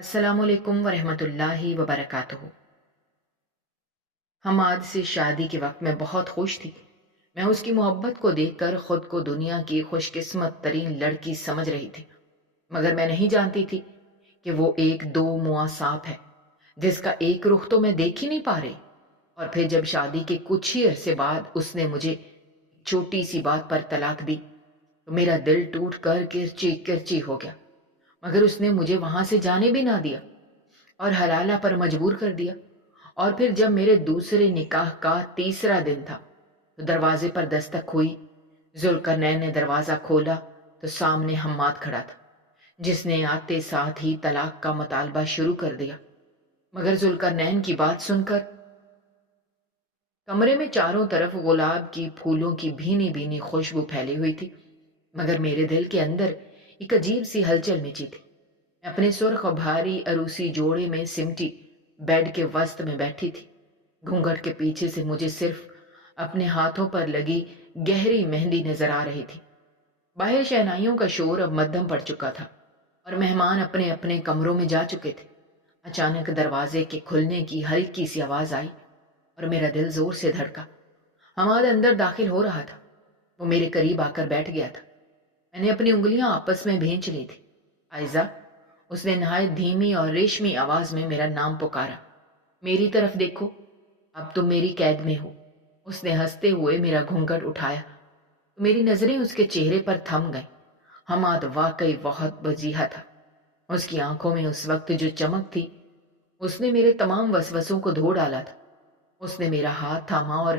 अस्सलामु अलैकुम वरहमतुल्लाहि वबरकातुहू। हमाद से शादी के वक्त मैं बहुत खुश थी। मैं उसकी मोहब्बत को देखकर खुद को दुनिया की खुशकिस्मत तरीन लड़की समझ रही थी, मगर मैं नहीं जानती थी कि वो एक दो मुआ सांप है जिसका एक रुख तो मैं देख ही नहीं पा रही। और फिर जब शादी के कुछ ही अरसे बाद उसने मुझे छोटी सी बात पर तलाक दी तो मेरा दिल टूट कर किरची किरची हो गया। मगर उसने मुझे वहां से जाने भी ना दिया और हलाला पर मजबूर कर दिया। और फिर जब मेरे दूसरे निकाह का तीसरा दिन था तो दरवाजे पर दस्तक हुई। जुल्करनैन ने दरवाजा खोला तो सामने हम्माद खड़ा था, जिसने आते साथ ही तलाक का मुतालबा शुरू कर दिया। मगर जुल्करनैन की बात सुनकर कमरे में चारों तरफ गुलाब की फूलों की भीनी भीनी खुशबू फैली हुई थी, मगर मेरे दिल के अंदर एक अजीब सी हलचल मची थी। मैं अपने सुर्ख और भारी अरूसी जोड़े में सिमटी बेड के वस्त में बैठी थी। घूंघट के पीछे से मुझे सिर्फ अपने हाथों पर लगी गहरी मेहंदी नजर आ रही थी। बाहर शहनाइयों का शोर अब मध्यम पड़ चुका था और मेहमान अपने अपने कमरों में जा चुके थे। अचानक दरवाजे के खुलने की हल्की सी आवाज आई और मेरा दिल जोर से धड़का। हमाद अंदर दाखिल हो रहा था। वो मेरे करीब आकर बैठ गया था। मैंने अपनी उंगलियां आपस में भींच ली थी। आयजा, उसने नहायत धीमी और रेशमी आवाज में मेरा नाम पुकारा। मेरी तरफ देखो, अब तुम मेरी कैद में हो। उसने हंसते हुए मेरा घूंघट उठाया तो मेरी नजरें उसके चेहरे पर थम गईं। हमाद वाकई बहुत वजीहा था। उसकी आंखों में उस वक्त जो चमक थी, उसने मेरे तमाम वसवसों को धो डाला था। उसने मेरा हाथ थामा और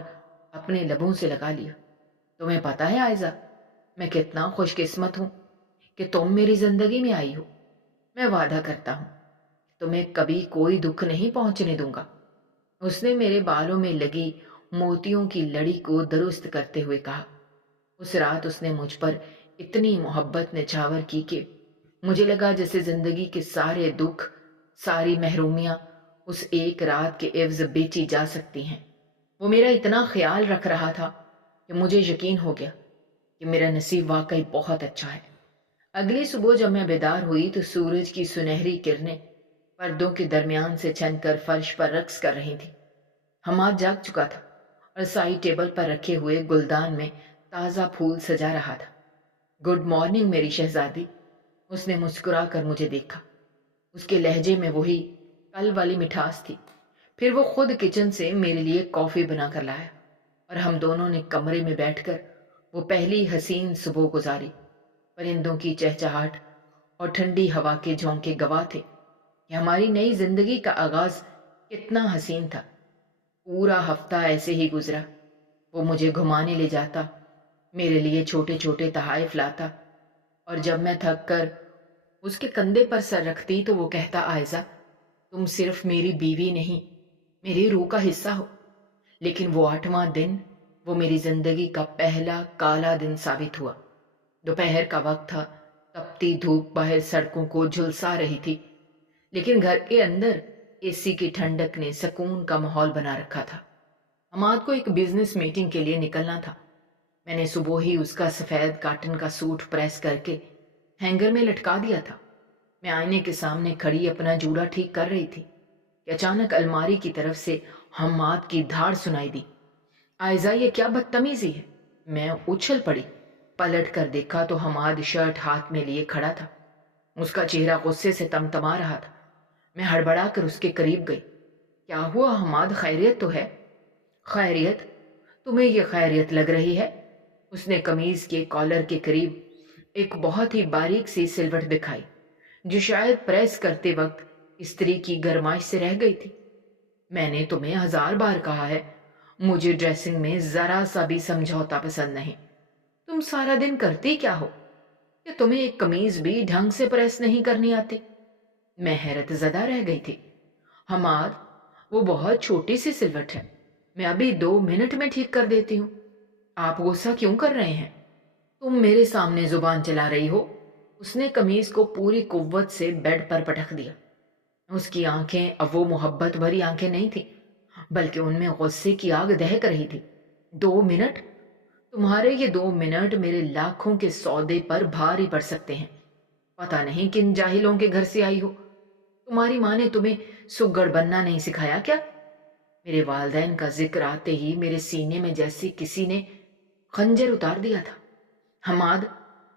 अपने लबों से लगा लिया। तुम्हें पता है आयजा, मैं कितना खुशकिस्मत हूं कि तुम मेरी जिंदगी में आई हो। मैं वादा करता हूं तुम्हें कभी कोई दुख नहीं पहुंचने दूंगा। उसने मेरे बालों में लगी मोतियों की लड़ी को दुरुस्त करते हुए कहा। उस रात उसने मुझ पर इतनी मोहब्बत निछावर की कि मुझे लगा जैसे जिंदगी के सारे दुख, सारी महरूमियां उस एक रात के एवज बेची जा सकती हैं। वो मेरा इतना ख्याल रख रहा था कि मुझे यकीन हो गया कि मेरा नसीब वाकई बहुत अच्छा है। अगली सुबह जब मैं बेदार हुई तो सूरज की सुनहरी किरणें पर्दों के दरमियान से छनकर फर्श पर रक्स कर रही थी। हमाद जाग चुका था और साइड टेबल पर रखे हुए गुलदान में ताजा फूल सजा रहा था। गुड मॉर्निंग मेरी शहजादी, उसने मुस्कुरा कर मुझे देखा। उसके लहजे में वही कल वाली मिठास थी। फिर वो खुद किचन से मेरे लिए कॉफी बनाकर लाया और हम दोनों ने कमरे में बैठकर वो पहली हसीन सुबह गुजारी। परिंदों की चहचहाट और ठंडी हवा के झोंके गवाह थे कि हमारी नई जिंदगी का आगाज कितना हसीन था। पूरा हफ्ता ऐसे ही गुजरा। वो मुझे घुमाने ले जाता, मेरे लिए छोटे छोटे तहाइफ लाता और जब मैं थक कर उसके कंधे पर सर रखती तो वो कहता, आयजा, तुम सिर्फ मेरी बीवी नहीं, मेरी रूह का हिस्सा हो। लेकिन वो 8वां दिन, वो मेरी जिंदगी का पहला काला दिन साबित हुआ। दोपहर का वक्त था। तपती धूप बाहर सड़कों को झुलसा रही थी, लेकिन घर के अंदर एसी की ठंडक ने सुकून का माहौल बना रखा था। हमाद को एक बिजनेस मीटिंग के लिए निकलना था। मैंने सुबह ही उसका सफेद काटन का सूट प्रेस करके हैंगर में लटका दिया था। मैं आईने के सामने खड़ी अपना जूड़ा ठीक कर रही थी कि अचानक अलमारी की तरफ से हमाद की धाड़ सुनाई दी। आयजा, ये क्या बदतमीजी है। मैं उछल पड़ी। पलट कर देखा तो हमाद शर्ट हाथ में लिए खड़ा था। उसका चेहरा गुस्से से तमतमा रहा था। मैं हड़बड़ा कर उसके करीब गई। क्या हुआ हमाद, खैरियत तो है? खैरियत? तुम्हें यह खैरियत लग रही है? उसने कमीज के कॉलर के करीब एक बहुत ही बारीक सी सिलवट दिखाई, जो शायद प्रेस करते वक्त स्त्री की गरमाइश से रह गई थी। मैंने तुम्हें 1000 बार कहा है, मुझे ड्रेसिंग में जरा सा भी समझौता पसंद नहीं। तुम सारा दिन करती क्या हो? या तुम्हें एक कमीज भी ढंग से प्रेस नहीं करनी आती? मैं हैरत ज़दा रह गई थी। हमाद, वो बहुत छोटी सी सिलवट है, मैं अभी 2 मिनट में ठीक कर देती हूँ। आप गुस्सा क्यों कर रहे हैं? तुम मेरे सामने जुबान चला रही हो। उसने कमीज को पूरी कुव्वत से बेड पर पटक दिया। उसकी आंखें अब वो मोहब्बत भरी आंखें नहीं थी, बल्कि उनमें गुस्से की आग दहक रही थी। 2 मिनट? तुम्हारे ये 2 मिनट मेरे लाखों के सौदे पर भारी पड़ सकते हैं। पता नहीं किन जाहिलों के घर से आई हो। तुम्हारी माँ ने तुम्हें सुगड़ बनना नहीं सिखाया क्या? मेरे वालिदैन का जिक्र आते ही मेरे सीने में जैसे किसी ने खंजर उतार दिया था। हमाद,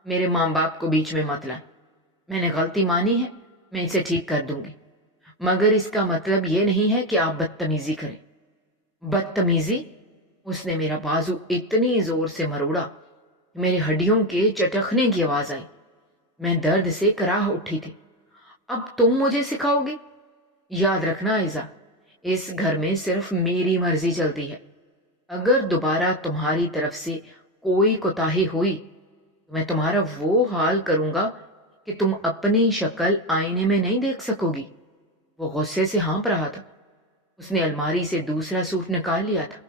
मेरे माँ बाप को बीच में मत लाए। मैंने गलती मानी है, मैं इसे ठीक कर दूंगी, मगर इसका मतलब ये नहीं है कि आप बदतमीजी करें। बदतमीजी? उसने मेरा बाजू इतनी जोर से मरोड़ा कि मेरे हड्डियों के चटकने की आवाज आई। मैं दर्द से कराह उठी थी। अब तुम मुझे सिखाओगी? याद रखना आयजा, इस घर में सिर्फ मेरी मर्जी चलती है। अगर दोबारा तुम्हारी तरफ से कोई कोताही हुई तो मैं तुम्हारा वो हाल करूंगा कि तुम अपनी शक्ल आईने में नहीं देख सकोगी। वो गुस्से से हाँफ रहा था। उसने अलमारी से दूसरा सूट निकाल लिया था।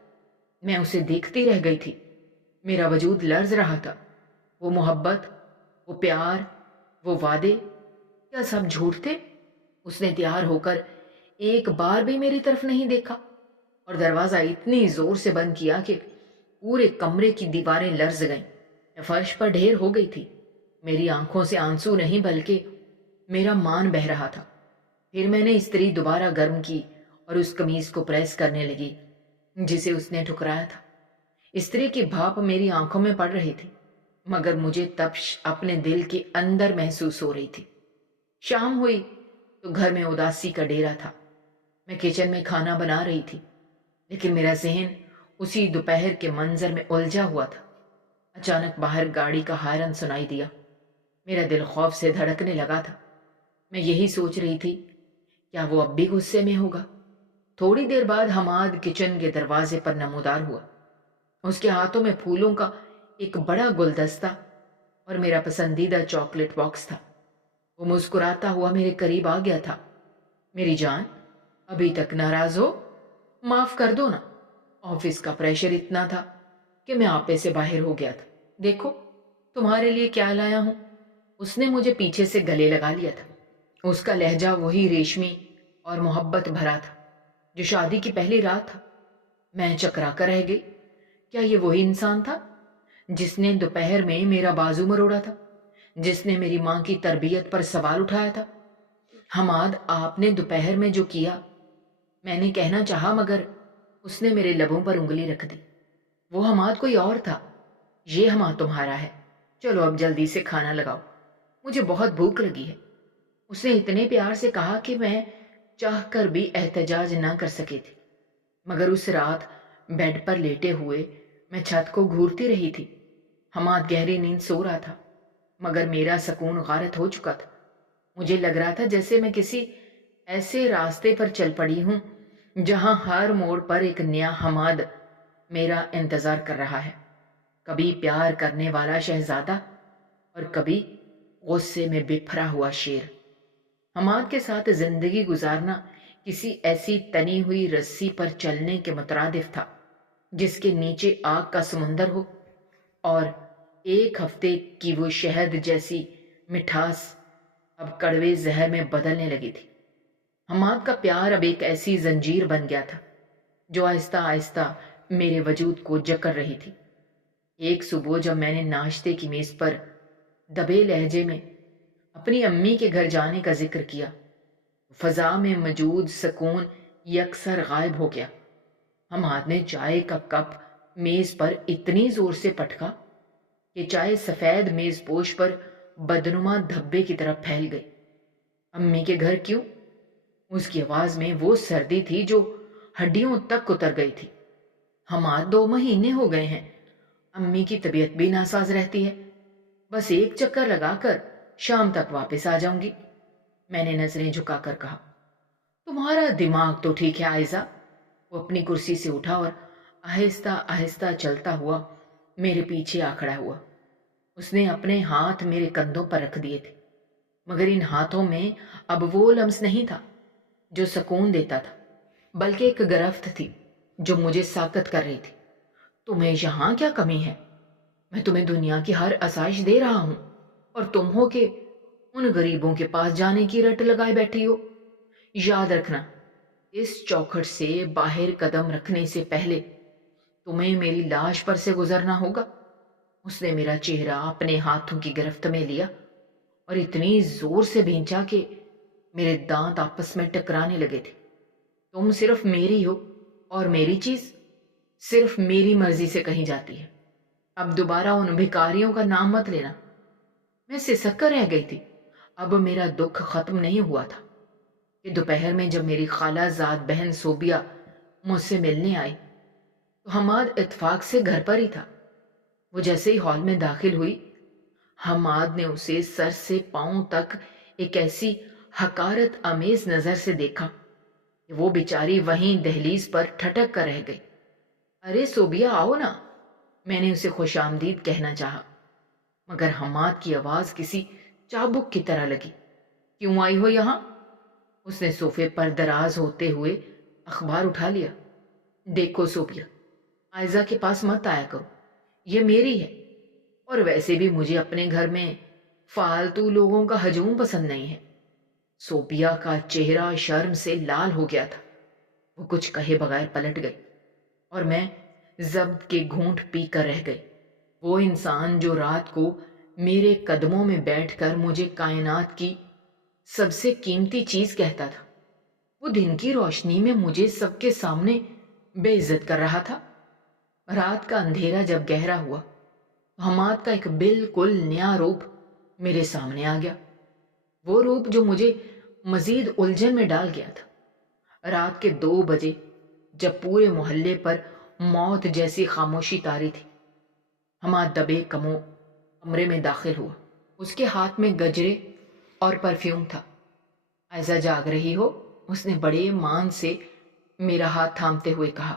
मैं उसे देखती रह गई थी। मेरा वजूद लर्ज रहा था। वो मोहब्बत, वो प्यार, वो वादे, क्या सब झूठ थे? उसने तैयार होकर एक बार भी मेरी तरफ नहीं देखा और दरवाजा इतनी जोर से बंद किया कि पूरे कमरे की दीवारें लर्ज गईं। मैं फर्श पर ढेर हो गई थी। मेरी आंखों से आंसू नहीं बल्कि मेरा मान बह रहा था। फिर मैंने इस्त्री दोबारा गर्म की और उस कमीज को प्रेस करने लगी जिसे उसने ठुकराया था। इस्त्री की भाप मेरी आंखों में पड़ रही थी, मगर मुझे तप्श अपने दिल के अंदर महसूस हो रही थी। शाम हुई तो घर में उदासी का डेरा था। मैं किचन में खाना बना रही थी, लेकिन मेरा जहन उसी दोपहर के मंजर में उलझा हुआ था। अचानक बाहर गाड़ी का हायरन सुनाई दिया। मेरा दिल खौफ से धड़कने लगा था। मैं यही सोच रही थी, क्या वो अब भी गुस्से में होगा? थोड़ी देर बाद हमाद किचन के दरवाजे पर नमूदार हुआ। उसके हाथों में फूलों का एक बड़ा गुलदस्ता और मेरा पसंदीदा चॉकलेट बॉक्स था। वो मुस्कुराता हुआ मेरे करीब आ गया था। मेरी जान, अभी तक नाराज हो? माफ कर दो ना। ऑफिस का प्रेशर इतना था कि मैं आपे से बाहर हो गया था। देखो तुम्हारे लिए क्या लाया हूं। उसने मुझे पीछे से गले लगा लिया था। उसका लहजा वही रेशमी और मोहब्बत भरा था जो शादी की पहली रात था। मैं चकरा कर रह गई। क्या ये वही इंसान था जिसने दोपहर में मेरा बाजू मरोड़ा था, जिसने मेरी मां की तरबियत पर सवाल उठाया था? हमाद, आपने दोपहर में जो किया, मैंने कहना चाहा मगर उसने मेरे लबों पर उंगली रख दी। वो हमाद कोई और था। ये हमाद तुम्हारा है। चलो अब जल्दी से खाना लगाओ, मुझे बहुत भूख लगी है। उसने इतने प्यार से कहा कि मैं चाह कर भी एहतजाज ना कर सकी थी। मगर उस रात बेड पर लेटे हुए मैं छत को घूरती रही थी। हमाद गहरी नींद सो रहा था, मगर मेरा सुकून गारत हो चुका था। मुझे लग रहा था जैसे मैं किसी ऐसे रास्ते पर चल पड़ी हूं जहां हर मोड़ पर एक नया हमाद मेरा इंतजार कर रहा है। कभी प्यार करने वाला शहजादा और कभी गुस्से में बिफरा हुआ शेर। हमाद के साथ जिंदगी गुजारना किसी ऐसी तनी हुई रस्सी पर चलने के मुतरादिफ था जिसके नीचे आग का समुंदर हो और एक हफ्ते की वो शहद जैसी मिठास अब कड़वे जहर में बदलने लगी थी। हमाद का प्यार अब एक ऐसी जंजीर बन गया था जो आहिस्ता आहिस्ता मेरे वजूद को जकड़ रही थी। एक सुबह जब मैंने नाश्ते की मेज पर दबे लहजे में अपनी अम्मी के घर जाने का जिक्र किया, फजा में मौजूद सुकून यकसर गायब हो गया। हमाद ने चाय का कप मेज पर इतनी जोर से पटका कि चाय सफेद मेज पोश पर बदनुमा धब्बे की तरफ फैल गई। अम्मी के घर क्यों? उसकी आवाज में वो सर्दी थी जो हड्डियों तक उतर गई थी। हमाद, 2 महीने हो गए हैं। अम्मी की तबीयत भी नासाज रहती है। बस एक चक्कर लगाकर शाम तक वापस आ जाऊंगी। मैंने नजरें झुकाकर कहा। तुम्हारा दिमाग तो ठीक है आयजा। वो अपनी कुर्सी से उठा और आहिस्ता आहिस्ता चलता हुआ मेरे पीछे आ खड़ा हुआ। उसने अपने हाथ मेरे कंधों पर रख दिए थे, मगर इन हाथों में अब वो लम्स नहीं था जो सुकून देता था, बल्कि एक गिरफ्त थी जो मुझे साकत कर रही थी। तुम्हें यहां क्या कमी है? मैं तुम्हें दुनिया की हर आसाइश दे रहा हूं और तुम हो के उन गरीबों के पास जाने की रट लगाए बैठी हो। याद रखना, इस चौखट से बाहर कदम रखने से पहले तुम्हें मेरी लाश पर से गुजरना होगा। उसने मेरा चेहरा अपने हाथों की गिरफ्त में लिया और इतनी जोर से भींचा कि میرے دانت آپس میں ٹکرانے لگے تھے۔ تم صرف میری ہو اور میری چیز صرف میری مرضی سے کہیں جاتی ہے۔ اب دوبارہ ان بھکاریوں کا نام مت لینا۔ میں سسک کر رہ گئی تھی۔ اب میرا دکھ ختم نہیں ہوا تھا کہ دوپہر میں جب میری خالہ زاد بہن صوبیہ مجھ سے ملنے آئی تو حماد اتفاق سے گھر پر ہی تھا۔ وہ جیسے ہی ہال میں داخل ہوئی، حماد نے اسے سر سے پاؤں تک ایک ایسی حقارت آمیز نظر سے دیکھا کہ وہ بیچاری وہیں دہلیز پر ٹھٹک کر رہ گئی۔ ارے صوبیہ آؤ نا، میں نے اسے خوش آمدید کہنا چاہا، مگر حماد کی آواز کسی چابک کی طرح لگی۔ کیوں آئی ہو یہاں؟ اس نے صوفے پر دراز ہوتے ہوئے اخبار اٹھا لیا۔ دیکھو صوبیہ، عائزہ کے پاس مت آیا کرو، یہ میری ہے، اور ویسے بھی مجھے اپنے گھر میں فالتو لوگوں کا ہجوم پسند نہیں ہے۔ صوبیہ کا چہرہ شرم سے لال ہو گیا تھا۔ وہ کچھ کہے بغیر پلٹ گئی اور میں ضبط کے گھونٹ پی کر رہ گئی۔ وہ انسان جو رات کو میرے قدموں میں بیٹھ کر مجھے کائنات کی سب سے قیمتی چیز کہتا تھا، وہ دن کی روشنی میں مجھے سب کے سامنے بے عزت کر رہا تھا۔ رات کا اندھیرا جب گہرا ہوا تو حماد کا ایک بالکل نیا روپ میرے سامنے آ گیا، وہ روپ جو مجھے مزید الجھن میں ڈال گیا تھا۔ رات کے 2 بجے جب پورے محلے پر موت جیسی خاموشی طاری تھی، حماد دبے کمرے میں داخل ہوا۔ اس کے ہاتھ میں گجرے اور پرفیوم تھا۔ عائزہ جاگ رہی ہو؟ اس نے بڑے مان سے میرا ہاتھ تھامتے ہوئے کہا۔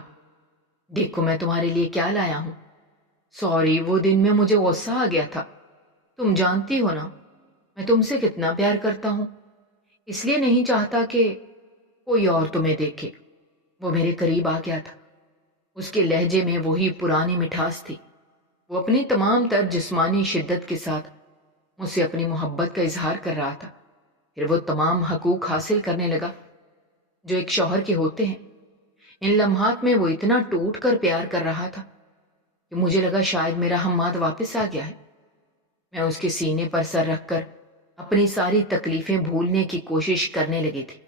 دیکھو میں تمہارے لیے کیا لایا ہوں۔ سوری، وہ دن میں مجھے غصہ آ گیا تھا۔ تم جانتی ہو نا میں تم سے کتنا پیار کرتا ہوں، اس لیے نہیں چاہتا کہ کوئی اور تمہیں دیکھے۔ وہ میرے قریب آ گیا تھا۔ اس کے لہجے میں وہی پرانی مٹھاس تھی۔ وہ اپنی تمام تر جسمانی شدت کے ساتھ مجھ سے اپنی محبت کا اظہار کر رہا تھا۔ پھر وہ تمام حقوق حاصل کرنے لگا جو ایک شوہر کے ہوتے ہیں۔ ان لمحات میں وہ اتنا ٹوٹ کر پیار کر رہا تھا کہ مجھے لگا شاید میرا حماد واپس آ گیا ہے۔ میں اس کے سینے پر سر رکھ کر اپنی ساری تکلیفیں بھولنے کی کوشش کرنے لگی تھی،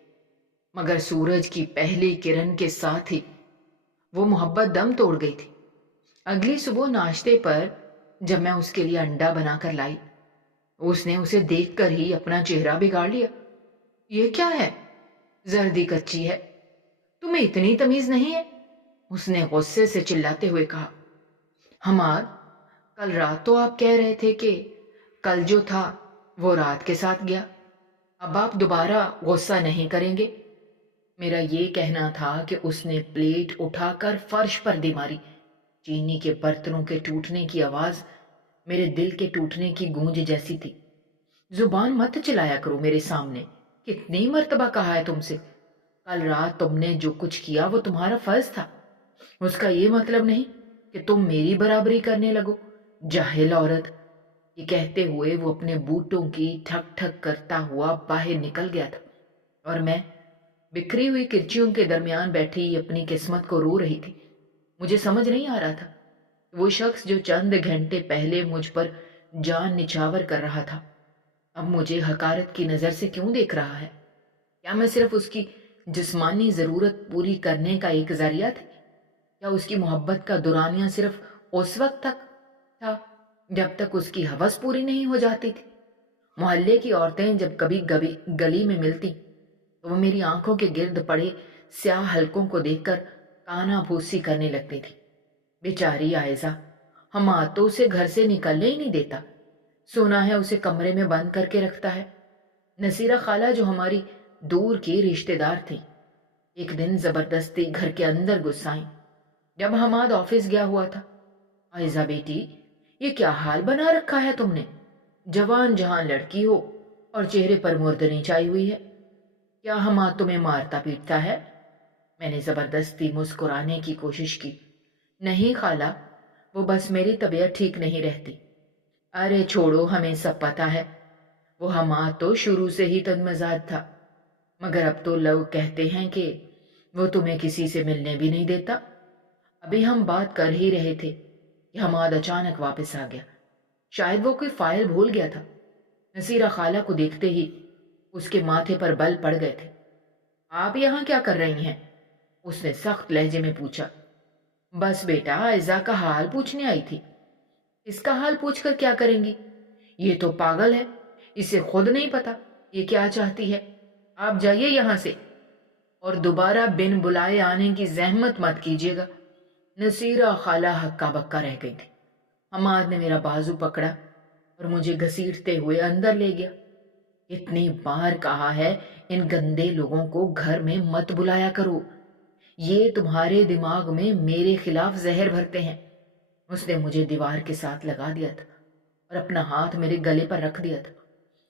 مگر سورج کی پہلی کرن کے ساتھ ہی وہ محبت دم توڑ گئی تھی۔ اگلی صبح ناشتے پر جب میں اس کے لیے انڈا بنا کر لائی، اس نے اسے دیکھ کر ہی اپنا چہرہ بگاڑ لیا۔ یہ کیا ہے؟ زردی کچی ہے، تمہیں اتنی تمیز نہیں ہے؟ اس نے غصے سے چلاتے ہوئے کہا۔ حماد، کل رات تو آپ کہہ رہے تھے کہ کل جو تھا وہ رات کے ساتھ گیا، اب آپ دوبارہ غصہ نہیں کریں گے؟ میرا یہ کہنا تھا کہ اس نے پلیٹ اٹھا کر فرش پر دی ماری۔ چینی کے برتنوں کے ٹوٹنے کی آواز میرے دل کے ٹوٹنے کی گونج جیسی تھی۔ زبان مت چلایا کرو میرے سامنے، کتنی مرتبہ کہا ہے تم سے، کل رات تم نے جو کچھ کیا وہ تمہارا فرض تھا، اس کا یہ مطلب نہیں کہ تم میری برابری کرنے لگو، جاہل عورت۔ یہ کہتے ہوئے وہ اپنے بوٹوں کی ٹھک ٹھک کرتا ہوا باہر نکل گیا تھا اور میں بکھری ہوئی کرچیوں کے درمیان بیٹھی اپنی قسمت کو رو رہی تھی۔ مجھے سمجھ نہیں آ رہا تھا وہ شخص جو چند گھنٹے پہلے مجھ پر جان نچھاور کر رہا تھا اب مجھے حقارت کی نظر سے کیوں دیکھ رہا ہے؟ کیا میں صرف اس کی جسمانی ضرورت پوری کرنے کا ایک ذریعہ تھی؟ کیا اس کی محبت کا دورانیہ صرف اس وقت تک تھا جب تک اس کی ہوس پوری نہیں ہو جاتی تھی؟ محلے کی عورتیں جب کبھی گلی میں ملتی تو وہ میری آنکھوں کے گرد پڑے سیاہ حلقوں کو دیکھ کر کانا پھوسی کرنے لگتی تھی۔ بیچاری عائزہ، حماد تو اسے گھر سے نکلنے ہی نہیں دیتا، سونا ہے اسے کمرے میں بند کر کے رکھتا ہے۔ نصیرہ خالہ جو ہماری دور کی رشتہ دار تھی، ایک دن زبردستی گھر کے اندر گھس آئیں جب حماد آفس گیا ہوا تھا۔ عائزہ بیٹی، یہ کیا حال بنا رکھا ہے تم نے؟ جوان جہاں لڑکی ہو اور چہرے پر مردنی چھائی ہوئی ہے، کیا حماد تمہیں مارتا پیٹتا ہے؟ میں نے زبردستی مسکرانے کی کوشش کی۔ نہیں خالہ، وہ بس میری طبیعت ٹھیک نہیں رہتی۔ ارے چھوڑو، ہمیں سب پتا ہے، وہ حماد تو شروع سے ہی تد مزاج تھا، مگر اب تو لوگ کہتے ہیں کہ وہ تمہیں کسی سے ملنے بھی نہیں دیتا۔ ابھی ہم بات کر ہی رہے تھے کہ حماد اچانک واپس آ گیا، شاید وہ کوئی فائل بھول گیا تھا۔ نصیرہ خالہ کو دیکھتے ہی اس کے ماتھے پر بل پڑ گئے تھے۔ آپ یہاں کیا کر رہی ہیں؟ اس نے سخت لہجے میں پوچھا۔ بس بیٹا، عائزہ کا حال پوچھنے آئی تھی۔ اس کا حال پوچھ کر کیا کریں گی؟ یہ تو پاگل ہے، اسے خود نہیں پتا یہ کیا چاہتی ہے۔ آپ جائیے یہاں سے، اور دوبارہ بن بلائے آنے کی زحمت مت کیجیے گا۔ نصیرہ خالہ ہکا بکا رہ گئی تھی۔ حماد نے میرا بازو پکڑا اور مجھے گھسیٹتے ہوئے اندر لے گیا۔ اتنی بار کہا ہے ان گندے لوگوں کو گھر میں مت بلایا کرو، یہ تمہارے دماغ میں میرے خلاف زہر بھرتے ہیں۔ اس نے مجھے دیوار کے ساتھ لگا دیا تھا اور اپنا ہاتھ میرے گلے پر رکھ دیا تھا۔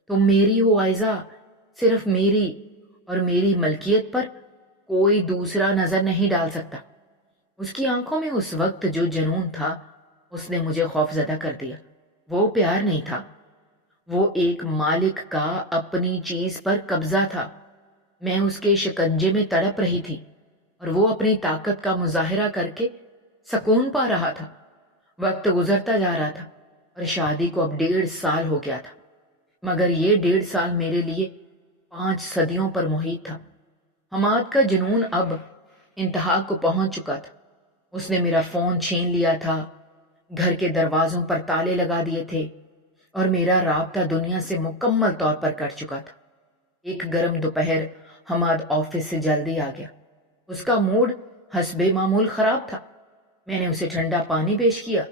تم میری ہو عائزہ، صرف میری، اور میری ملکیت پر کوئی دوسرا نظر نہیں ڈال سکتا۔ اس کی آنکھوں میں اس وقت جو جنون تھا اس نے مجھے خوفزدہ کر دیا۔ وہ پیار نہیں تھا، وہ ایک مالک کا اپنی چیز پر قبضہ تھا۔ میں اس کے شکنجے میں تڑپ رہی تھی اور وہ اپنی طاقت کا مظاہرہ کر کے سکون پا رہا تھا۔ وقت گزرتا جا رہا تھا اور شادی کو اب 1.5 سال ہو گیا تھا، مگر یہ 1.5 سال میرے لیے 5 صدیوں پر محیط تھا۔ حماد کا جنون اب انتہا کو پہنچ چکا تھا۔ اس نے میرا فون چھین لیا تھا، گھر کے دروازوں پر تالے لگا دیے تھے اور میرا رابطہ دنیا سے مکمل طور پر کٹ چکا تھا۔ ایک گرم دوپہر حماد آفس سے جلدی آ گیا۔ اس کا موڈ حسب معمول خراب تھا۔ میں نے اسے ٹھنڈا پانی پیش کیا،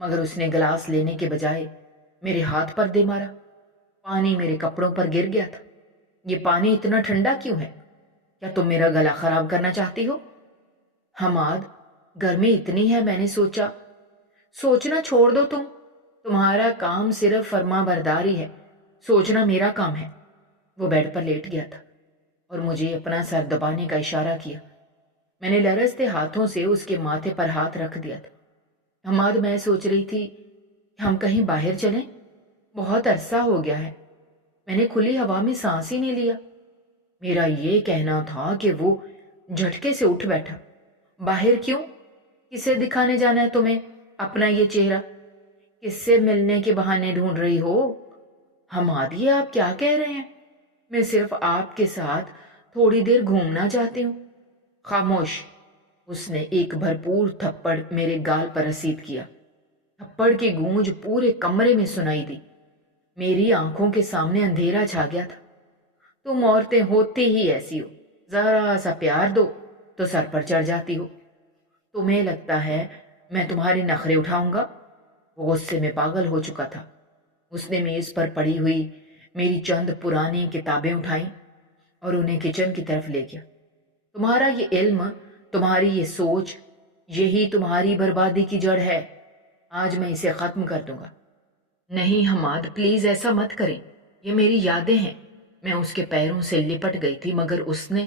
مگر اس نے گلاس لینے کے بجائے میرے ہاتھ پر دے مارا۔ پانی میرے کپڑوں پر گر گیا تھا۔ یہ پانی اتنا ٹھنڈا کیوں ہے؟ کیا تم میرا گلا خراب کرنا چاہتی ہو؟ حماد، گرمی اتنی ہے، میں نے سوچا۔ سوچنا چھوڑ دو تمہارا کام صرف فرما برداری ہے، سوچنا میرا کام ہے۔ وہ بیڈ پر لیٹ گیا تھا اور مجھے اپنا سر دبانے کا اشارہ کیا۔ میں نے لرزتے ہاتھوں سے اس کے ماتھے پر ہاتھ رکھ دیا تھا۔ حماد، میں سوچ رہی تھی کہ ہم کہیں باہر چلیں، بہت عرصہ ہو گیا ہے۔ میں نے کھلی ہوا میں سانس ہی نہیں لیا۔ میرا یہ کہنا تھا کہ وہ جھٹکے سے اٹھ بیٹھا۔ باہر کیوں؟ کسے دکھانے جانا ہے تمہیں اپنا یہ چہرہ؟ کس سے ملنے کے بہانے ڈھونڈ رہی ہو؟ حماد، یہ آپ کیا کہہ رہے ہیں؟ میں صرف آپ کے ساتھ تھوڑی دیر گھومنا چاہتی ہوں۔ خاموش! اس نے ایک بھرپور تھپڑ میرے گال پر رسید کیا۔ تھپڑ کی گونج پورے کمرے میں سنائی دی۔ میری آنکھوں کے سامنے اندھیرا چھا گیا تھا۔ تم عورتیں ہوتی ہی ایسی ہو، ذرا سا پیار دو تو سر پر چڑھ جاتی ہو۔ تمہیں لگتا ہے میں تمہارے نخرے اٹھاؤں گا؟ وہ غصے میں پاگل ہو چکا تھا۔ اس نے میز پر پڑی ہوئی میری چند پرانی کتابیں اٹھائیں اور انہیں کچن کی طرف لے گیا۔ تمہارا یہ علم، تمہاری یہ سوچ، یہی تمہاری بربادی کی جڑ ہے۔ آج میں اسے ختم کر دوں گا۔ نہیں حماد، پلیز ایسا مت کریں، یہ میری یادیں ہیں۔ میں اس کے پیروں سے لپٹ گئی تھی، مگر اس نے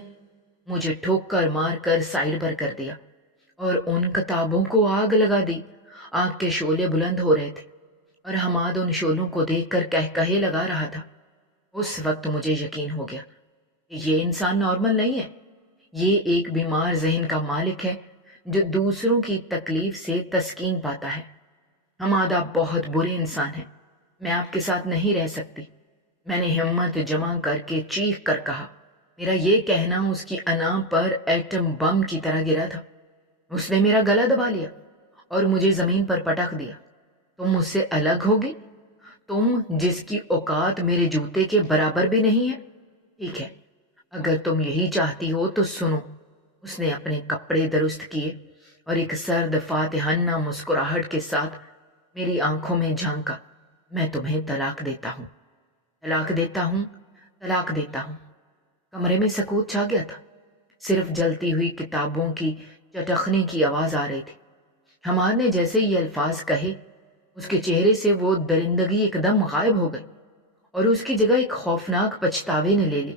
مجھے ٹھوکر مار کر سائڈ پر کر دیا اور ان کتابوں کو آگ لگا دی۔ آگ کے شعلے بلند ہو رہے تھے اور حماد ان شعلوں کو دیکھ کر کہے لگا رہا تھا۔ اس وقت مجھے یقین ہو گیا کہ یہ انسان نارمل نہیں ہے، یہ ایک بیمار ذہن کا مالک ہے جو دوسروں کی تکلیف سے تسکین پاتا ہے۔ حماد، آپ بہت برے انسان ہیں، میں آپ کے ساتھ نہیں رہ سکتی۔ میں نے ہمت جمع کر کے چیخ کر کہا۔ میرا یہ کہنا اس کی انا پر ایٹم بم کی طرح گرا تھا۔ اس نے میرا گلا دبا لیا اور مجھے زمین پر پٹک دیا۔ تم مجھ سے الگ ہوگی؟ تم جس کی اوقات میرے جوتے کے برابر بھی نہیں ہے؟ ٹھیک ہے، اگر تم یہی چاہتی ہو تو سنو۔ اس نے اپنے کپڑے درست کیے اور ایک سرد فاتحانہ مسکراہٹ کے ساتھ میری آنکھوں میں جھانکا۔ میں تمہیں طلاق دیتا ہوں، طلاق دیتا ہوں، طلاق دیتا ہوں۔ کمرے میں سکوت چھا گیا تھا، صرف جلتی ہوئی کتابوں کی چٹخنے کی آواز آ رہی تھی۔ حماد نے جیسے یہ الفاظ کہے، اس کے چہرے سے وہ درندگی ایک دم غائب ہو گئی اور اس کی جگہ ایک خوفناک پچھتاوے نے لے لی۔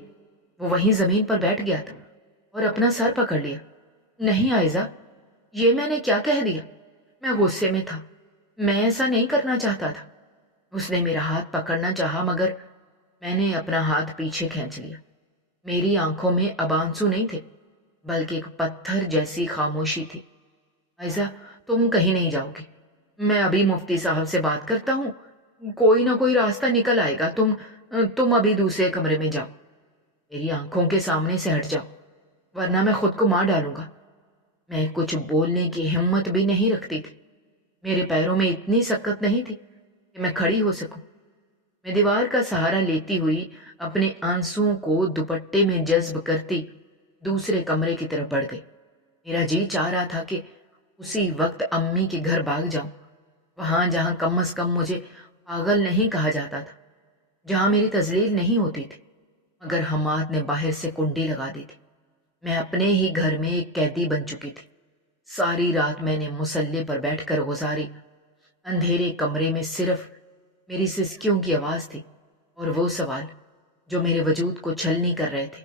وہ وہیں زمین پر بیٹھ گیا تھا اور اپنا سر پکڑ لیا۔ نہیں عائزہ، یہ میں نے کیا کہہ دیا؟ میں غصے میں تھا، میں ایسا نہیں کرنا چاہتا تھا۔ اس نے میرا ہاتھ پکڑنا چاہا، مگر میں نے اپنا ہاتھ پیچھے کھینچ لیا۔ میری آنکھوں میں اب آنسو نہیں تھے، بلکہ ایک پتھر جیسی خاموشی تھی۔ عائزہ، تم کہیں نہیں جاؤ گی، میں ابھی مفتی صاحب سے بات کرتا ہوں، کوئی نہ کوئی راستہ نکل آئے گا، تم तुम अभी दूसरे कमरे में जाओ, मेरी आंखों के सामने से हट जाओ, वरना मैं खुद को मार डालूंगा। मैं कुछ बोलने की हिम्मत भी नहीं रखती थी। मेरे पैरों में इतनी सकत नहीं थी कि मैं खड़ी हो सकूं। मैं दीवार का सहारा लेती हुई अपने आंसुओं को दुपट्टे में जज्ब करती दूसरे कमरे की तरफ बढ़ गई। मेरा जी चाह रहा था कि उसी वक्त अम्मी के घर भाग जाऊं, वहां जहां कम से कम मुझे पागल नहीं कहा जाता था, जहां मेरी तजलील नहीं होती थी। मगर हमाद ने बाहर से कुंडी लगा दी थी। मैं अपने ही घर में एक कैदी बन चुकी थी। सारी रात मैंने मुसल्ले पर बैठकर गुजारी। अंधेरे कमरे में सिर्फ मेरी सिसकियों की आवाज थी और वो सवाल जो मेरे वजूद को छलनी कर रहे थे।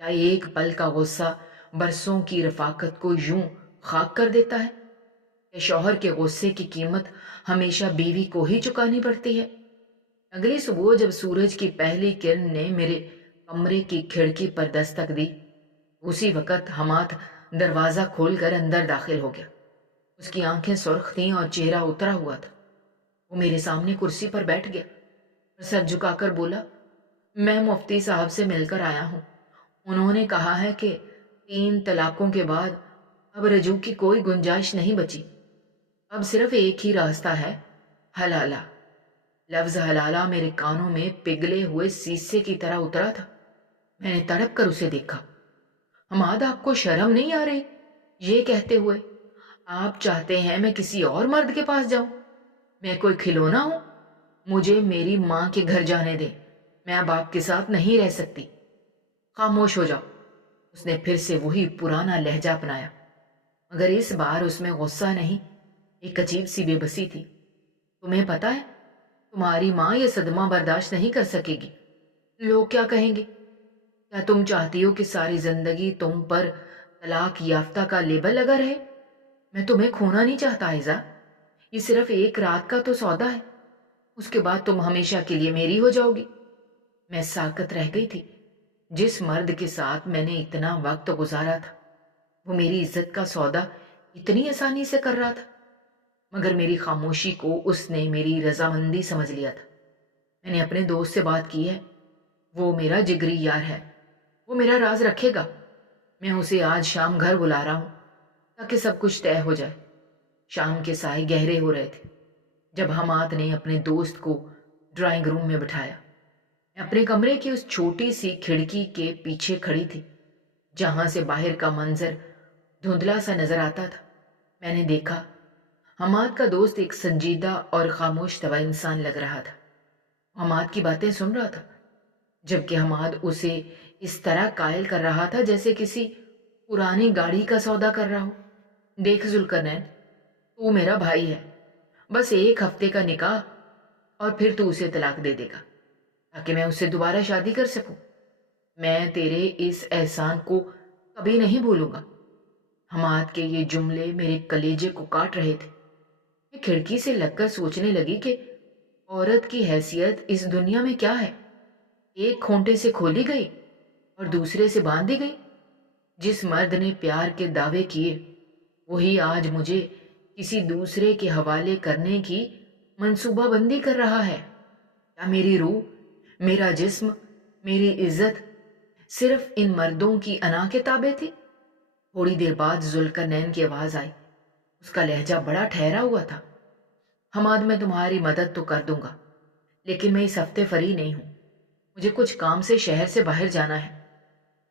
क्या एक पल का गुस्सा बरसों की रफाकत को यूं खाक कर देता है? क्या शौहर के गुस्से की कीमत हमेशा बीवी को ही चुकानी पड़ती है? अगली सुबह जब सूरज की पहली किरण ने मेरे कमरे की खिड़की पर दस्तक दी, उसी वक्त हमाद दरवाजा खोलकर अंदर दाखिल हो गया। उसकी आंखें सुर्ख थीं और चेहरा उतरा हुआ था। वो मेरे सामने कुर्सी पर बैठ गया और सर झुकाकर बोला, मैं मुफ्ती साहब से मिलकर आया हूँ। उन्होंने कहा है कि 3 तलाकों के बाद अब रजू की कोई गुंजाइश नहीं बची। अब सिर्फ एक ही रास्ता है, हलाला। लफ्ज हलाला मेरे कानों में पिघले हुए शीशे की तरह उतरा था। मैंने तड़प कर उसे देखा। हमाद, आपको शर्म नहीं आ रही ये कहते हुए? आप चाहते हैं मैं किसी और मर्द के पास जाऊं? मैं कोई खिलौना हूं? मुझे मेरी मां के घर जाने दे। मैं अब आपके साथ नहीं रह सकती। खामोश हो जाओ। उसने फिर से वही पुराना लहजा अपनाया, मगर इस बार उसमें गुस्सा नहीं, एक अजीब सी बेबसी थी। तुम्हें पता है, तुम्हारी मां यह सदमा बर्दाश्त नहीं कर सकेगी। लोग क्या कहेंगे? क्या तुम चाहती हो कि सारी जिंदगी तुम पर तलाक याफ्ता का लेबल लगा रहे? मैं तुम्हें खोना नहीं चाहता आयजा। ये सिर्फ एक रात का तो सौदा है, उसके बाद तुम हमेशा के लिए मेरी हो जाओगी। मैं साकत रह गई थी। जिस मर्द के साथ मैंने इतना वक्त गुजारा था, वो मेरी इज्जत का सौदा इतनी आसानी से कर रहा था। मगर मेरी खामोशी को उसने मेरी रजामंदी समझ लिया था। मैंने अपने दोस्त से बात की है। वो मेरा जिगरी यार है, वो मेरा राज रखेगा। मैं उसे आज शाम घर बुला रहा हूं ताकि सब कुछ तय हो जाए। शाम के साए गहरे हो रहे थे जब हमाद ने अपने दोस्त को ड्राइंग रूम में बिठाया। मैं अपने कमरे की उस छोटी सी खिड़की के पीछे खड़ी थी, जहां से बाहर का मंजर धुंधला सा नजर आता था। मैंने देखा, हमाद का दोस्त एक संजीदा और खामोश तवा इंसान लग रहा था। हमाद की बातें सुन रहा था, जबकि हमाद उसे इस तरह कायल कर रहा था जैसे किसी पुरानी गाड़ी का सौदा कर रहा हो। देख जुल्करनैन, तू मेरा भाई है। बस 1 हफ्ते का निकाह और फिर तू उसे तलाक दे देगा ताकि मैं उससे दोबारा शादी कर सकूं। मैं तेरे इस एहसान को कभी नहीं भूलूंगा। हमाद के ये जुमले मेरे कलेजे को काट रहे थे। मैं खिड़की से लगकर सोचने लगी कि औरत की हैसियत इस दुनिया में क्या है। एक खूंटे से खोली गई और दूसरे से बांध दी गई। जिस मर्द ने प्यार के दावे किए, वही आज मुझे किसी दूसरे के हवाले करने की मंसूबाबंदी कर रहा है। क्या मेरी रूह, मेरा जिस्म, मेरी इज्जत सिर्फ इन मर्दों की अना के ताबे थी? थोड़ी देर बाद जुल्करनैन की आवाज आई। उसका लहजा बड़ा ठहरा हुआ था। हमाद, मैं तुम्हारी मदद तो कर दूंगा, लेकिन मैं इस हफ्ते फ्री नहीं हूं। मुझे कुछ काम से शहर से बाहर जाना है।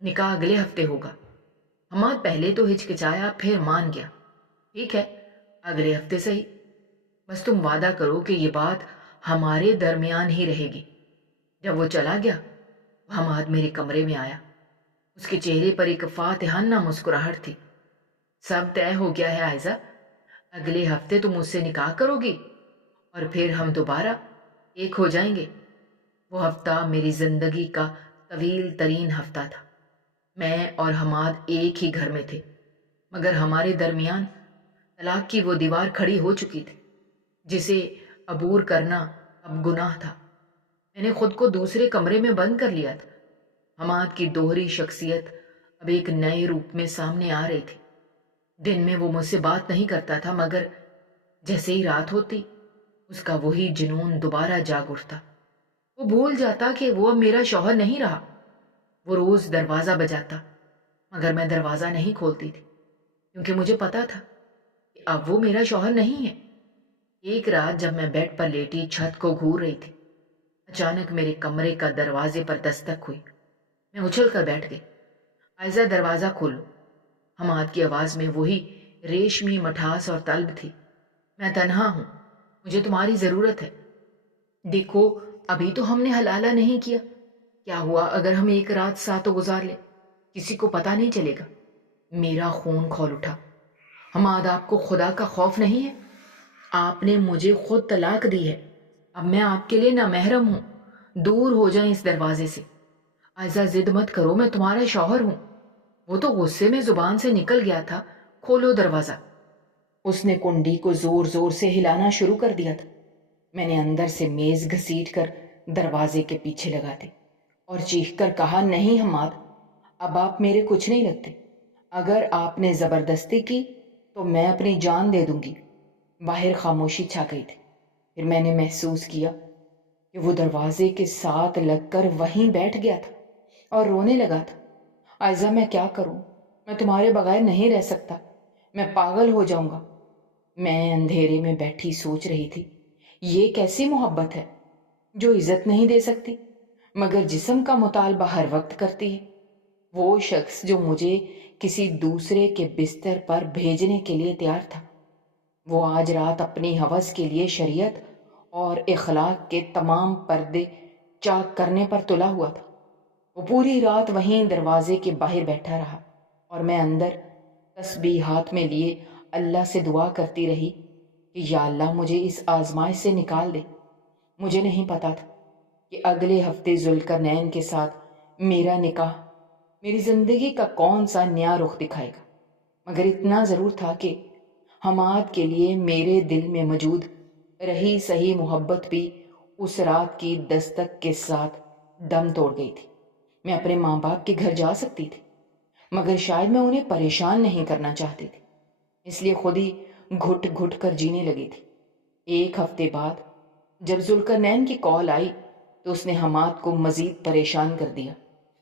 निकाह अगले हफ्ते होगा। हमाद पहले तो हिचकिचाया, फिर मान गया। ठीक है, अगले हफ्ते सही। बस तुम वादा करो कि ये बात हमारे दरमियान ही रहेगी। जब वो चला गया, हमाद मेरे कमरे में आया। उसके चेहरे पर एक फातिहाना मुस्कुराहट थी। सब तय हो गया है आयजा। अगले हफ्ते तुम मुझसे निकाह करोगी और फिर हम दोबारा एक हो जाएंगे। वो हफ्ता मेरी जिंदगी का तवील तरीन हफ्ता था। मैं और हमाद एक ही घर में थे, मगर हमारे दरमियान तलाक की वो दीवार खड़ी हो चुकी थी जिसे अबूर करना अब गुनाह था। मैंने खुद को दूसरे कमरे में बंद कर लिया था। हमाद की दोहरी शख्सियत अब एक नए रूप में सामने आ रही थी। दिन में वो मुझसे बात नहीं करता था, मगर जैसे ही रात होती, उसका वही जुनून दोबारा जाग उठता। وہ بھول جاتا کہ وہ اب میرا شوہر نہیں رہا۔ وہ روز دروازہ بجاتا مگر میں دروازہ نہیں کھولتی تھی کیونکہ مجھے پتا تھا کہ اب وہ میرا شوہر نہیں ہے۔ ایک رات جب میں بیڈ پر لیٹی چھت کو گھور رہی تھی، اچانک میرے کمرے کا دروازے پر دستک ہوئی۔ میں اچھل کر بیٹھ گئی۔ عائزہ دروازہ کھولو۔ حماد کی آواز میں وہی ریشمی مٹھاس اور طلب تھی۔ میں تنہا ہوں، مجھے تمہاری ضرورت ہے۔ دیکھو ابھی تو ہم نے حلالہ نہیں کیا، کیا ہوا اگر ہم ایک رات ساتھ گزار لیں؟ کسی کو پتا نہیں چلے گا۔ میرا خون کھول اٹھا۔ حماد آپ کو خدا کا خوف نہیں ہے؟ آپ نے مجھے خود طلاق دی ہے، اب میں آپ کے لیے نامحرم ہوں۔ دور ہو جائیں اس دروازے سے۔ عائزہ ضد مت کرو، میں تمہارا شوہر ہوں۔ وہ تو غصے میں زبان سے نکل گیا تھا، کھولو دروازہ۔ اس نے کنڈی کو زور زور سے ہلانا شروع کر دیا تھا۔ میں نے اندر سے میز گھسیٹ کر دروازے کے پیچھے لگا دی اور چیخ کر کہا، نہیں حماد، اب آپ میرے کچھ نہیں لگتے۔ اگر آپ نے زبردستی کی تو میں اپنی جان دے دوں گی۔ باہر خاموشی چھا گئی تھی۔ پھر میں نے محسوس کیا کہ وہ دروازے کے ساتھ لگ کر وہیں بیٹھ گیا تھا اور رونے لگا تھا۔ عائزہ میں کیا کروں؟ میں تمہارے بغیر نہیں رہ سکتا، میں پاگل ہو جاؤں گا۔ میں اندھیرے میں بیٹھی سوچ رہی تھی، یہ کیسی محبت ہے جو عزت نہیں دے سکتی مگر جسم کا مطالبہ ہر وقت کرتی ہے۔ وہ شخص جو مجھے کسی دوسرے کے بستر پر بھیجنے کے لیے تیار تھا، وہ آج رات اپنی ہوس کے لیے شریعت اور اخلاق کے تمام پردے چاک کرنے پر تلا ہوا تھا۔ وہ پوری رات وہیں دروازے کے باہر بیٹھا رہا اور میں اندر تسبیح ہاتھ میں لیے اللہ سے دعا کرتی رہی کہ یا اللہ مجھے اس آزمائش سے نکال دے۔ مجھے نہیں پتا تھا کہ اگلے ہفتے ذوالقرنین کے ساتھ میرا نکاح میری زندگی کا کون سا نیا رخ دکھائے گا، مگر اتنا ضرور تھا کہ حماد کے لیے میرے دل میں موجود رہی صحیح محبت بھی اس رات کی دستک کے ساتھ دم توڑ گئی تھی۔ میں اپنے ماں باپ کے گھر جا سکتی تھی مگر شاید میں انہیں پریشان نہیں کرنا چاہتی تھی، اس لیے خود ہی گھٹ گھٹ کر جینے لگی تھی۔ ایک ہفتے بعد جب ذوالقرنین کی کال آئی تو اس نے حماد کو مزید پریشان کر دیا۔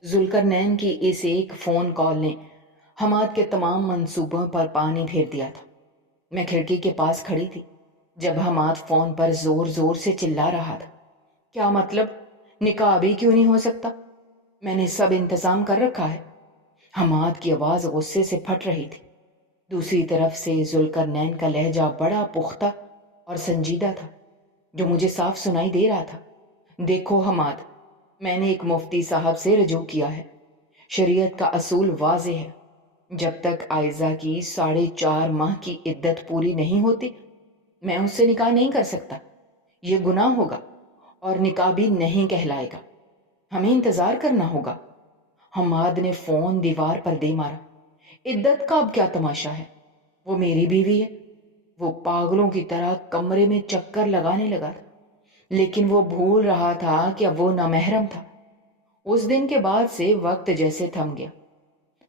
ذوالقرنین کی اس ایک فون کال نے حماد کے تمام منصوبوں پر پانی پھیر دیا تھا۔ میں کھڑکی کے پاس کھڑی تھی جب حماد فون پر زور زور سے چلا رہا تھا، کیا مطلب؟ نکاح ابھی کیوں نہیں ہو سکتا؟ میں نے سب انتظام کر رکھا ہے۔ حماد کی آواز غصے سے پھٹ رہی تھی۔ دوسری طرف سے ذوالقرنین کا لہجہ بڑا پختہ اور سنجیدہ تھا جو مجھے صاف سنائی دے رہا تھا۔ دیکھو حماد، میں نے ایک مفتی صاحب سے رجوع کیا ہے۔ شریعت کا اصول واضح ہے، جب تک عائزہ کی 4.5 ماہ کی عدت پوری نہیں ہوتی میں اس سے نکاح نہیں کر سکتا۔ یہ گناہ ہوگا اور نکاح بھی نہیں کہلائے گا۔ ہمیں انتظار کرنا ہوگا۔ حماد نے فون دیوار پر دے مارا۔ عدت کا اب کیا تماشا ہے؟ وہ میری بیوی ہے۔ وہ پاگلوں کی طرح کمرے میں چکر لگانے لگا تھا، لیکن وہ بھول رہا تھا کہ اب وہ نامحرم تھا۔ اس دن کے بعد سے وقت جیسے تھم گیا۔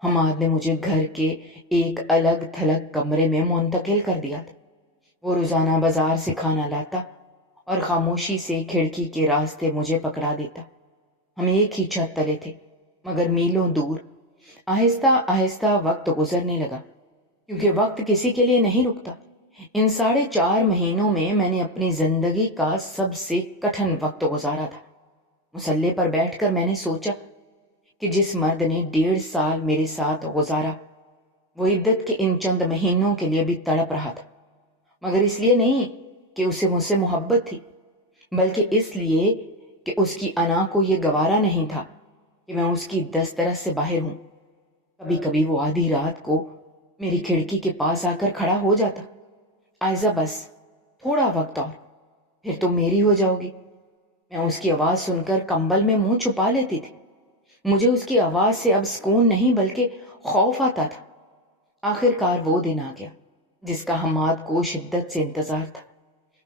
حماد نے مجھے گھر کے ایک الگ تھلگ کمرے میں منتقل کر دیا تھا۔ وہ روزانہ بازار سے کھانا لاتا اور خاموشی سے کھڑکی کے راستے مجھے پکڑا دیتا۔ ہم ایک ہی چھت تلے تھے مگر میلوں دور۔ آہستہ آہستہ وقت گزرنے لگا کیونکہ وقت کسی کے لیے نہیں رکتا۔ ان 4.5 مہینوں میں نے اپنی زندگی کا سب سے کٹھن وقت گزارا تھا۔ مصلے پر بیٹھ کر میں نے سوچا کہ جس مرد نے 1.5 سال میرے ساتھ گزارا وہ عدت کے ان چند مہینوں کے لیے بھی تڑپ رہا تھا، مگر اس لیے نہیں کہ اسے مجھ سے محبت تھی بلکہ اس لیے کہ اس کی انا کو یہ گوارا نہیں تھا کہ میں اس کی دسترس سے باہر ہوں۔ کبھی کبھی وہ آدھی رات کو میری کھڑکی کے پاس آ کر کھڑا ہو جاتا، عائزہ بس تھوڑا وقت اور پھر تم میری ہو جاؤ گی۔ میں اس کی آواز سن کر کمبل میں منہ چھپا لیتی تھی۔ مجھے اس کی آواز سے اب سکون نہیں بلکہ خوف آتا تھا۔ آخر کار وہ دن آ گیا جس کا حماد کو شدت سے انتظار تھا۔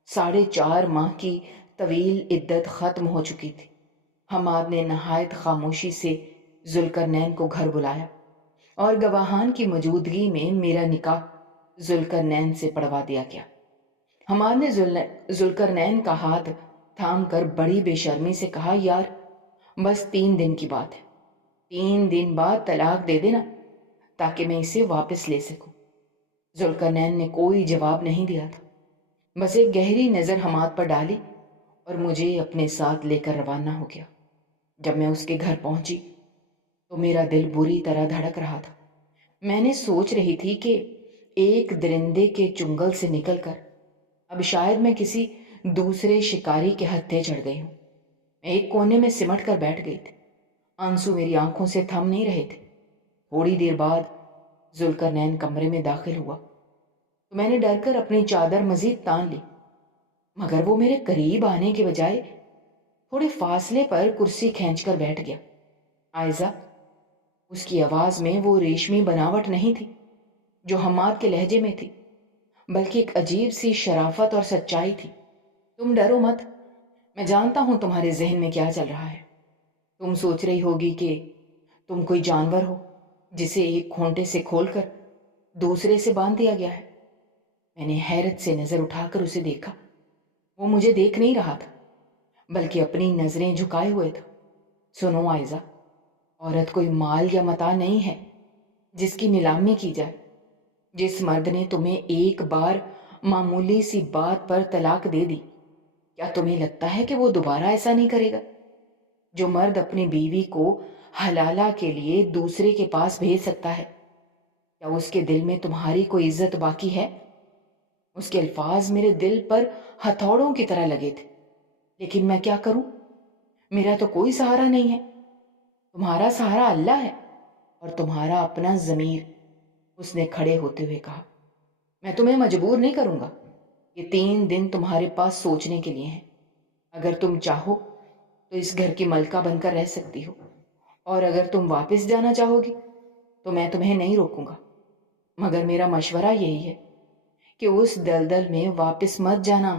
4.5 ماہ کی طویل عدت ختم ہو چکی تھی۔ حماد نے نہایت خاموشی سے ذوالقرنین کو گھر بلایا اور گواہان کی موجودگی میں میرا نکاح ذوالقرنین سے پڑھوا دیا گیا۔ حماد نے ذوالقرنین کا ہاتھ थाम कर बड़ी बेशर्मी से कहा, यार बस 3 दिन की बात है, 3 दिन बाद तलाक दे देना ताकि मैं इसे वापस ले सकूं। जुल्करनैन ने कोई जवाब नहीं दिया था, बस एक गहरी नज़र हमाद पर डाली और मुझे अपने साथ लेकर रवाना हो गया। जब मैं उसके घर पहुंची तो मेरा दिल बुरी तरह धड़क रहा था। मैंने सोच रही थी कि एक दरिंदे के चुंगल से निकलकर अब शायद मैं किसी दूसरे शिकारी के हत्थे चढ़ गई हूं। मैं एक कोने में सिमट कर बैठ गई थी। आंसू मेरी आंखों से थम नहीं रहे थे। थोड़ी देर बाद जुल्करनैन कमरे में दाखिल हुआ तो मैंने डर कर अपनी चादर मजीद तान ली, मगर वो मेरे करीब आने के बजाय थोड़े फासले पर कुर्सी खींचकर बैठ गया। आयजा, उसकी आवाज में वो रेशमी बनावट नहीं थी जो हम्माद के लहजे में थी, बल्कि एक अजीब सी शराफत और सच्चाई थी। तुम डरो मत, मैं जानता हूं तुम्हारे जहन में क्या चल रहा है। तुम सोच रही होगी कि तुम कोई जानवर हो जिसे एक खूंटे से खोलकर दूसरे से बांध दिया गया है। मैंने हैरत से नजर उठाकर उसे देखा। वो मुझे देख नहीं रहा था, बल्कि अपनी नजरें झुकाए हुए था। सुनो आयजा, औरत कोई माल या मता नहीं है जिसकी नीलामी की जाए। जिस मर्द ने तुम्हें एक बार मामूली सी बात पर तलाक दे दी, क्या तुम्हें लगता है कि वो दोबारा ऐसा नहीं करेगा? जो मर्द अपनी बीवी को हलाला के लिए दूसरे के पास भेज सकता है, क्या उसके दिल में तुम्हारी कोई इज्जत बाकी है? उसके अल्फाज मेरे दिल पर हथौड़ों की तरह लगे थे। लेकिन मैं क्या करूं? मेरा तो कोई सहारा नहीं है। तुम्हारा सहारा अल्लाह है और तुम्हारा अपना ज़मीर, उसने खड़े होते हुए कहा। मैं तुम्हें मजबूर नहीं करूंगा। ये 3 दिन तुम्हारे पास सोचने के लिए हैं। अगर तुम चाहो तो इस घर की मलका बनकर रह सकती हो, और अगर तुम वापस जाना चाहोगी तो मैं तुम्हें नहीं रोकूंगा। मगर मेरा मशवरा यही है कि उस दलदल में वापस मत जाना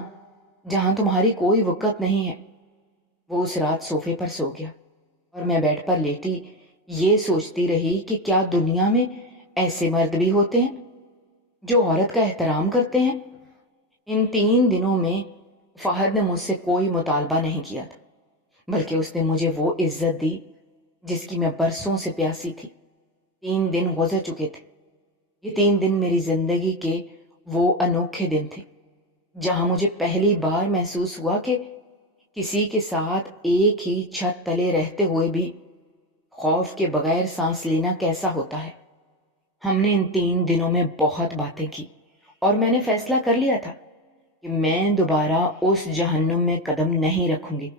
जहां तुम्हारी कोई वक़्त नहीं है। वो उस रात सोफे पर सो गया और मैं बेड पर लेटी ये सोचती रही कि क्या दुनिया में ऐसे मर्द भी होते हैं जो औरत का एहतराम करते हैं। इन 3 दिनों में फहद ने मुझसे कोई मुतालबा नहीं किया था, बल्कि उसने मुझे वो इज्जत दी जिसकी मैं बरसों से प्यासी थी। 3 दिन गुजर चुके थे। ये 3 दिन मेरी जिंदगी के वो अनोखे दिन थे जहां मुझे पहली बार महसूस हुआ कि किसी के साथ एक ही छत तले रहते हुए भी खौफ के बगैर सांस लेना कैसा होता है। हमने इन 3 दिनों में बहुत बातें की और मैंने फैसला कर लिया था कि मैं दोबारा उस जहन्नुम में कदम नहीं रखूंगी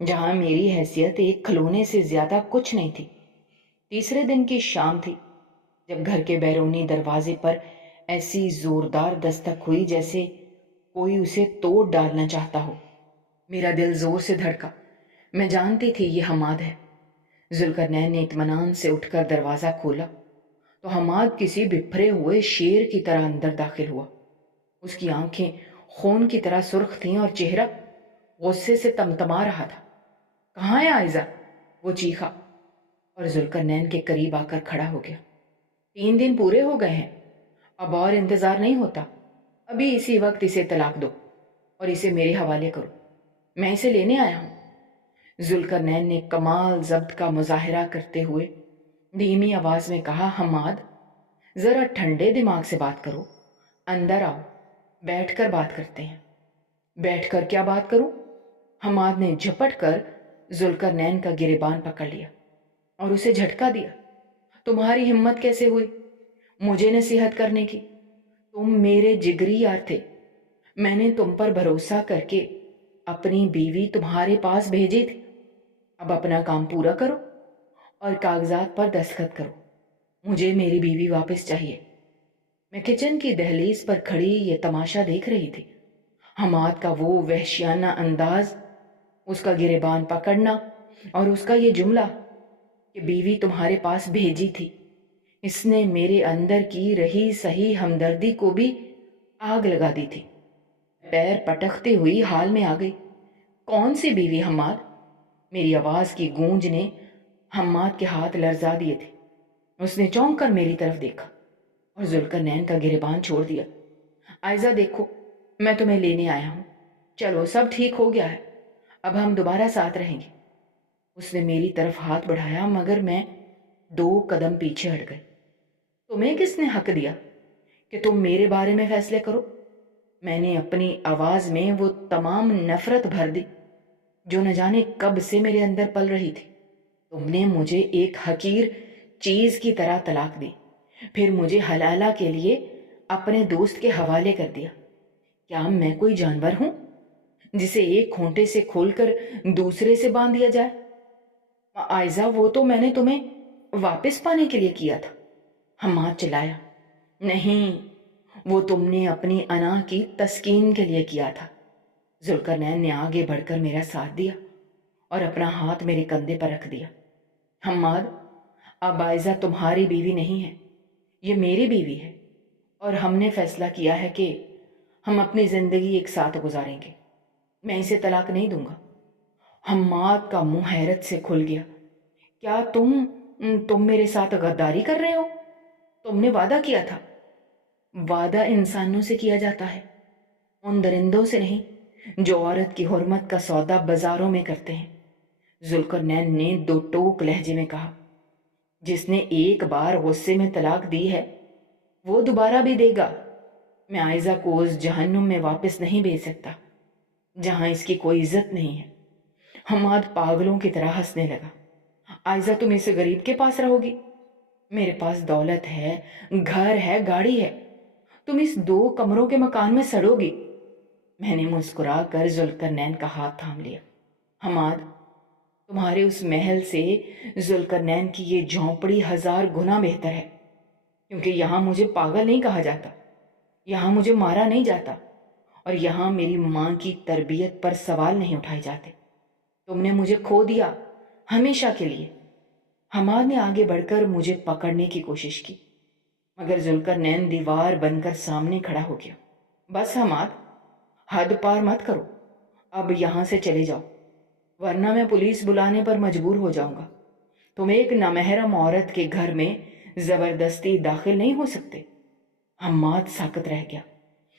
जहां मेरी हैसियत एक खिलौने से ज्यादा कुछ नहीं थी। तीसरे दिन की शाम थी जब घर के बैरूनी दरवाजे पर ऐसी जोरदार दस्तक हुई जैसे कोई उसे तोड़ डालना चाहता हो। मेरा दिल जोर से धड़का। मैं जानती थी ये हमाद है। जुल्करनैन ने इत्मीनान से उठकर दरवाजा खोला तो हमाद किसी बिखरे हुए शेर की तरह अंदर दाखिल हुआ। उसकी आंखें खून की तरह सुर्ख थीं और चेहरा गुस्से से तमतमा रहा था। कहाँ है आयजा? वो चीखा और जुल्करनैन के करीब आकर खड़ा हो गया। 3 दिन पूरे हो गए हैं, अब और इंतजार नहीं होता। अभी इसी वक्त इसे तलाक दो और इसे मेरे हवाले करो। मैं इसे लेने आया हूं। जुल्करनैन ने कमाल जब्त का मुजाहिरा करते हुए धीमी आवाज में कहा, हमाद, जरा ठंडे दिमाग से बात करो। अंदर आओ, बैठकर बात करते हैं। बैठकर क्या बात करूं? हमाद ने झपट कर जुल्करनैन का गिरेबान पकड़ लिया और उसे झटका दिया। तुम्हारी हिम्मत कैसे हुई मुझे नसीहत करने की? तुम मेरे जिगरी यार थे। मैंने तुम पर भरोसा करके अपनी बीवी तुम्हारे पास भेजी थी। अब अपना काम पूरा करो और कागजात पर दस्तखत करो। मुझे मेरी बीवी वापस चाहिए। मैं किचन की दहलीज पर खड़ी ये तमाशा देख रही थी। हमाद का वो वहशियाना अंदाज, उसका गिरेबान पकड़ना और उसका ये जुमला कि बीवी तुम्हारे पास भेजी थी, इसने मेरे अंदर की रही सही हमदर्दी को भी आग लगा दी थी। पैर पटकते हुई हाल में आ गई। कौन सी बीवी हम्माद? मेरी आवाज की गूंज ने हम्माद के हाथ लरजा दिए थे। उसने चौंक कर मेरी तरफ देखा और जुल्करनैन का गिरेबान छोड़ दिया। आयजा देखो, मैं तुम्हें लेने आया हूं। चलो, सब ठीक हो गया है। اب ہم دوبارہ ساتھ رہیں گے۔ اس نے میری طرف ہاتھ بڑھایا مگر میں 2 قدم پیچھے ہٹ گئی۔ تمہیں کس نے حق دیا کہ تم میرے بارے میں فیصلے کرو؟ میں نے اپنی آواز میں وہ تمام نفرت بھر دی جو نہ جانے کب سے میرے اندر پل رہی تھی۔ تم نے مجھے ایک حقیر چیز کی طرح طلاق دی، پھر مجھے حلالہ کے لیے اپنے دوست کے حوالے کر دیا۔ کیا میں کوئی جانور ہوں جسے ایک کھونٹے سے کھول کر دوسرے سے باندھ دیا جائے؟ عائزہ، وہ تو میں نے تمہیں واپس پانے کے لیے کیا تھا، حماد چلایا۔ نہیں، وہ تم نے اپنی انا کی تسکین کے لیے کیا تھا۔ ذوالقرنین نے آگے بڑھ کر میرا ساتھ دیا اور اپنا ہاتھ میرے کندھے پر رکھ دیا۔ حماد، اب عائزہ تمہاری بیوی نہیں ہے، یہ میری بیوی ہے، اور ہم نے فیصلہ کیا ہے کہ ہم اپنی زندگی ایک ساتھ گزاریں گے۔ میں اسے طلاق نہیں دوں گا۔ حماد کا منہ حیرت سے کھل گیا۔ کیا تم میرے ساتھ غداری کر رہے ہو؟ تم نے وعدہ کیا تھا۔ وعدہ انسانوں سے کیا جاتا ہے، ان درندوں سے نہیں جو عورت کی حرمت کا سودا بازاروں میں کرتے ہیں۔ ذوالقرنین نے 2 ٹوک لہجے میں کہا۔ جس نے ایک بار غصے میں طلاق دی ہے وہ دوبارہ بھی دے گا۔ میں عائزہ کو اس جہنم میں واپس نہیں بھیج سکتا جہاں اس کی کوئی عزت نہیں ہے۔ حماد پاگلوں کی طرح ہنسنے لگا۔ عائزہ، تم اس غریب کے پاس رہو گی؟ میرے پاس دولت ہے، گھر ہے، گاڑی ہے، تم اس 2 کمروں کے مکان میں سڑو گی۔ میں نے مسکرا کر ذوالقرنین کا ہاتھ تھام لیا۔ حماد، تمہارے اس محل سے ذوالقرنین کی یہ جھونپڑی 1000 گنا بہتر ہے، کیونکہ یہاں مجھے پاگل نہیں کہا جاتا، یہاں مجھے مارا نہیں جاتا، اور یہاں میری ماں کی تربیت پر سوال نہیں اٹھائے جاتے۔ تم نے مجھے کھو دیا، ہمیشہ کے لیے۔ حماد نے آگے بڑھ کر مجھے پکڑنے کی کوشش کی مگر ذوالقرنین دیوار بن کر سامنے کھڑا ہو گیا۔ بس حماد، حد پار مت کرو، اب یہاں سے چلے جاؤ، ورنہ میں پولیس بلانے پر مجبور ہو جاؤں گا۔ تم ایک نامحرم عورت کے گھر میں زبردستی داخل نہیں ہو سکتے۔ حماد ساکت رہ گیا۔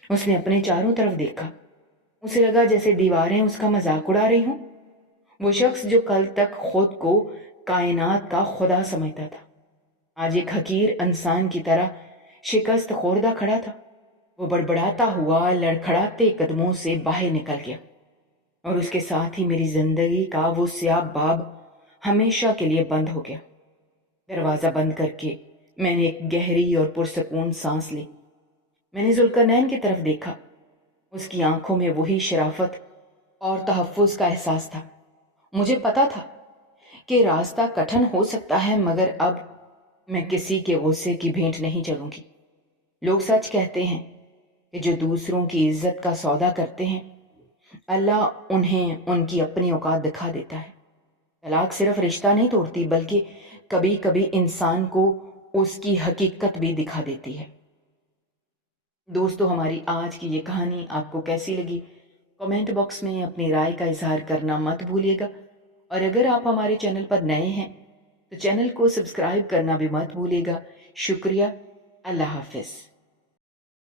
اس نے اپنے چاروں طرف دیکھا۔ اسے لگا جیسے دیواریں اس کا مذاق اڑا رہی ہوں۔ وہ شخص جو کل تک خود کو کائنات کا خدا سمجھتا تھا، آج ایک حقیر انسان کی طرح شکست خوردہ کھڑا تھا۔ وہ بڑبڑاتا ہوا لڑکھڑاتے قدموں سے باہر نکل گیا، اور اس کے ساتھ ہی میری زندگی کا وہ سیاہ باب ہمیشہ کے لیے بند ہو گیا۔ دروازہ بند کر کے میں نے ایک گہری اور پرسکون سانس لی۔ میں نے ذوالقرنین کی طرف دیکھا۔ اس کی آنکھوں میں وہی شرافت اور تحفظ کا احساس تھا۔ مجھے پتا تھا کہ راستہ کٹھن ہو سکتا ہے، مگر اب میں کسی کے غصے کی بھینٹ نہیں چلوں گی۔ لوگ سچ کہتے ہیں کہ جو دوسروں کی عزت کا سودا کرتے ہیں، اللہ انہیں ان کی اپنی اوقات دکھا دیتا ہے۔ طلاق صرف رشتہ نہیں توڑتی، بلکہ کبھی کبھی انسان کو اس کی حقیقت بھی دکھا دیتی ہے۔ دوستو، ہماری آج کی یہ کہانی آپ کو کیسی لگی؟ کمنٹ باکس میں اپنی رائے کا اظہار کرنا مت بھولیے گا، اور اگر آپ ہمارے چینل پر نئے ہیں تو چینل کو سبسکرائب کرنا بھی مت بھولیے گا۔ شکریہ۔ اللہ حافظ۔